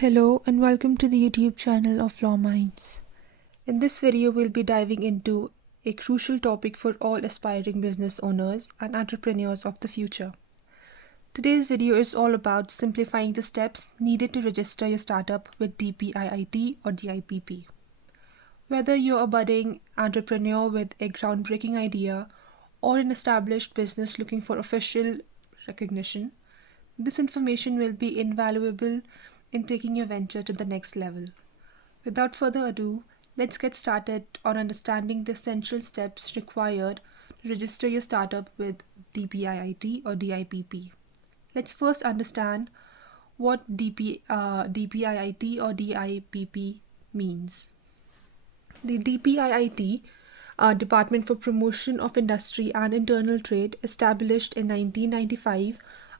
Hello and welcome to the YouTube channel of Law Minds. In this video, we'll be diving into a crucial topic for all aspiring business owners and entrepreneurs of the future. Today's video is all about simplifying the steps needed to register your startup with DPIIT or DIPP. Whether you're a budding entrepreneur with a groundbreaking idea or an established business looking for official recognition, this information will be invaluable in taking your venture to the next level. Without further ado, let's get started on understanding the essential steps required to register your startup with DPIIT or DIPP. Let's first understand what DPIIT or DIPP means. The DPIIT, Department for Promotion of Industry and Internal Trade, established in 1995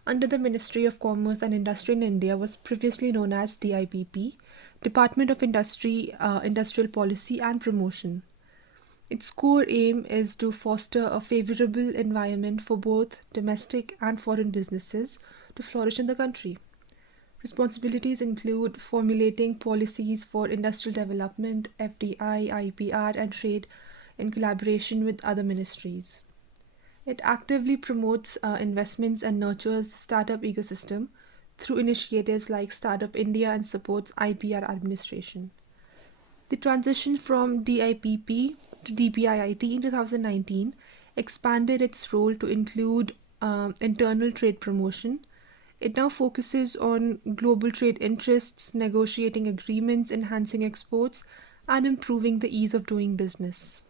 under the Ministry of Commerce and Industry in India, was previously known as DIPP, Department of Industry, Industrial Policy and Promotion. Its core aim is to foster a favorable environment for both domestic and foreign businesses to flourish in the country. Responsibilities include formulating policies for industrial development, FDI, IPR, and trade in collaboration with other ministries. It actively promotes investments and nurtures the startup ecosystem through initiatives like Startup India and supports IPR administration. The transition from DIPP to DPIIT in 2019 expanded its role to include internal trade promotion. It now focuses on global trade interests, negotiating agreements, enhancing exports, and improving the ease of doing business.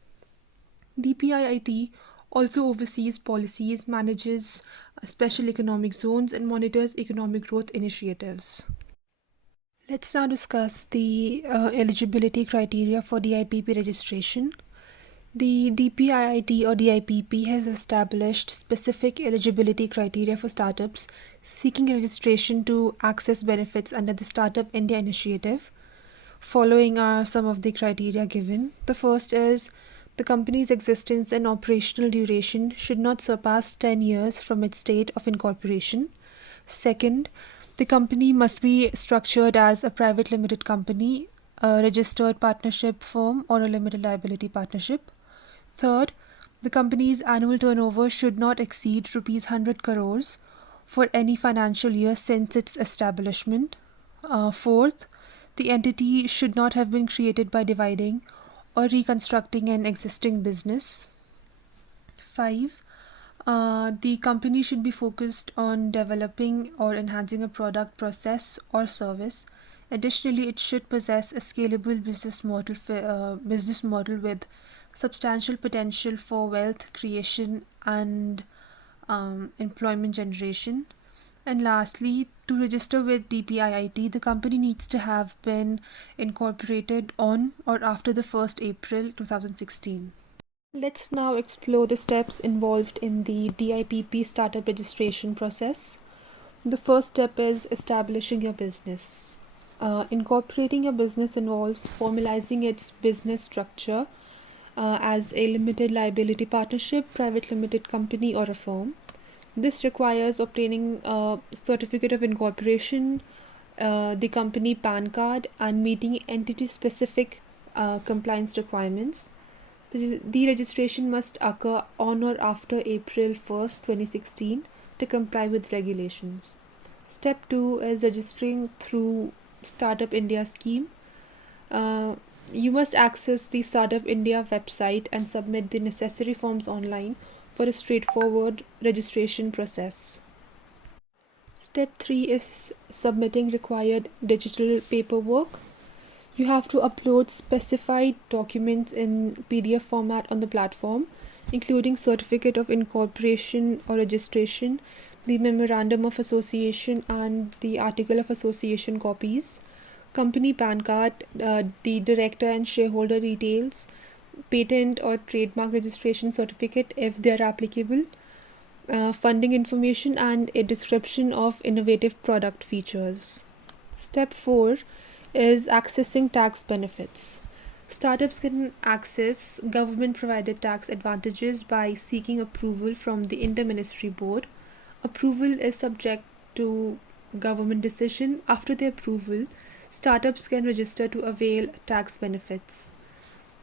DPIIT also oversees policies, manages special economic zones, and monitors economic growth initiatives. Let's now discuss the eligibility criteria for DIPP registration. The DPIIT or DIPP has established specific eligibility criteria for startups seeking registration to access benefits under the Startup India initiative. Following are some of the criteria given. The first is the company's existence and operational duration should not surpass 10 years from its date of incorporation. Second, the company must be structured as a private limited company, a registered partnership firm, or a limited liability partnership. Third, the company's annual turnover should not exceed Rs 100 crores for any financial year since its establishment. Fourth, the entity should not have been created by dividing or reconstructing an existing business. 5. The company should be focused on developing or enhancing a product, process, or service. Additionally, it should possess a scalable business model with substantial potential for wealth creation and employment generation. And lastly, to register with DPIIT, the company needs to have been incorporated on or after the 1st April 2016. Let's now explore the steps involved in the DIPP startup registration process. The first step is establishing your business. Incorporating your business involves formalizing its business structure as a limited liability partnership, private limited company, or a firm. This requires obtaining a certificate of incorporation, the company PAN card, and meeting entity-specific compliance requirements. The registration must occur on or after April 1st, 2016 to comply with regulations. Step 2 is registering through Startup India scheme. You must access the Startup India website and submit the necessary forms online for a straightforward registration process. Step 3 is submitting required digital paperwork. You have to upload specified documents in PDF format on the platform, including certificate of incorporation or registration, the memorandum of association, and the article of association copies, company PAN card, the director and shareholder details, patent or trademark registration certificate if they are applicable, funding information, and a description of innovative product features. Step 4 is accessing tax benefits. Startups can access government provided tax advantages by seeking approval from the Inter-Ministry Board. Approval is subject to government decision, after the approval, startups can register to avail tax benefits.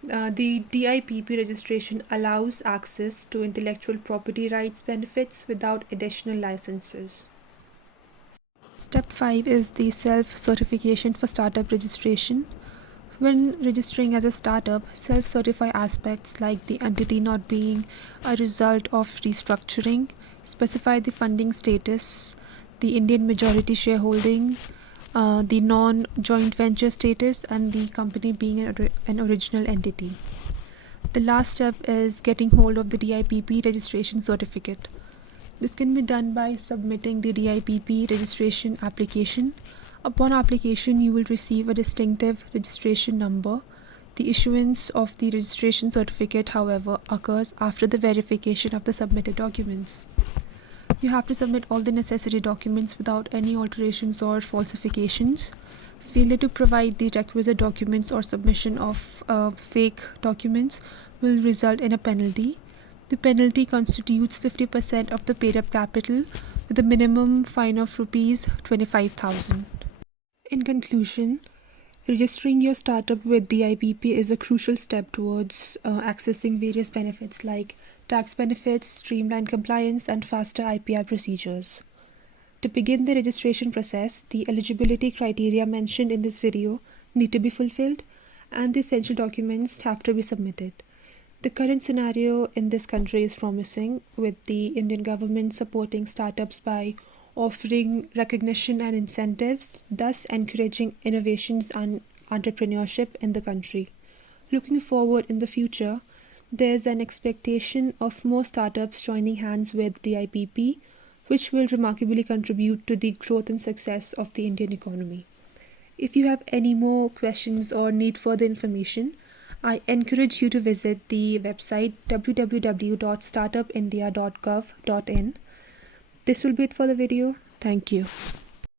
The DIPP registration allows access to intellectual property rights benefits without additional licenses. Step 5 is the self-certification for startup registration. When registering as a startup, self-certify aspects like the entity not being a result of restructuring, specify the funding status, the Indian majority shareholding, the non-joint venture status, and the company being an original entity. The last step is getting hold of the DIPP registration certificate. This can be done by submitting the DIPP registration application. Upon application, you will receive a distinctive registration number. The issuance of the registration certificate, however, occurs after the verification of the submitted documents. You have to submit all the necessary documents without any alterations or falsifications. Failure to provide the requisite documents or submission of fake documents will result in a penalty. The penalty constitutes 50% of the paid-up capital with a minimum fine of Rs 25,000. In conclusion, registering your startup with DIPP is a crucial step towards accessing various benefits like tax benefits, streamlined compliance, and faster IPR procedures. To begin the registration process, the eligibility criteria mentioned in this video need to be fulfilled, and the essential documents have to be submitted. The current scenario in this country is promising, with the Indian government supporting startups by offering recognition and incentives, thus encouraging innovations and entrepreneurship in the country. Looking forward in the future, there's an expectation of more startups joining hands with DIPP, which will remarkably contribute to the growth and success of the Indian economy. If you have any more questions or need further information, I encourage you to visit the website www.startupindia.gov.in. This will be it for the video. Thank you.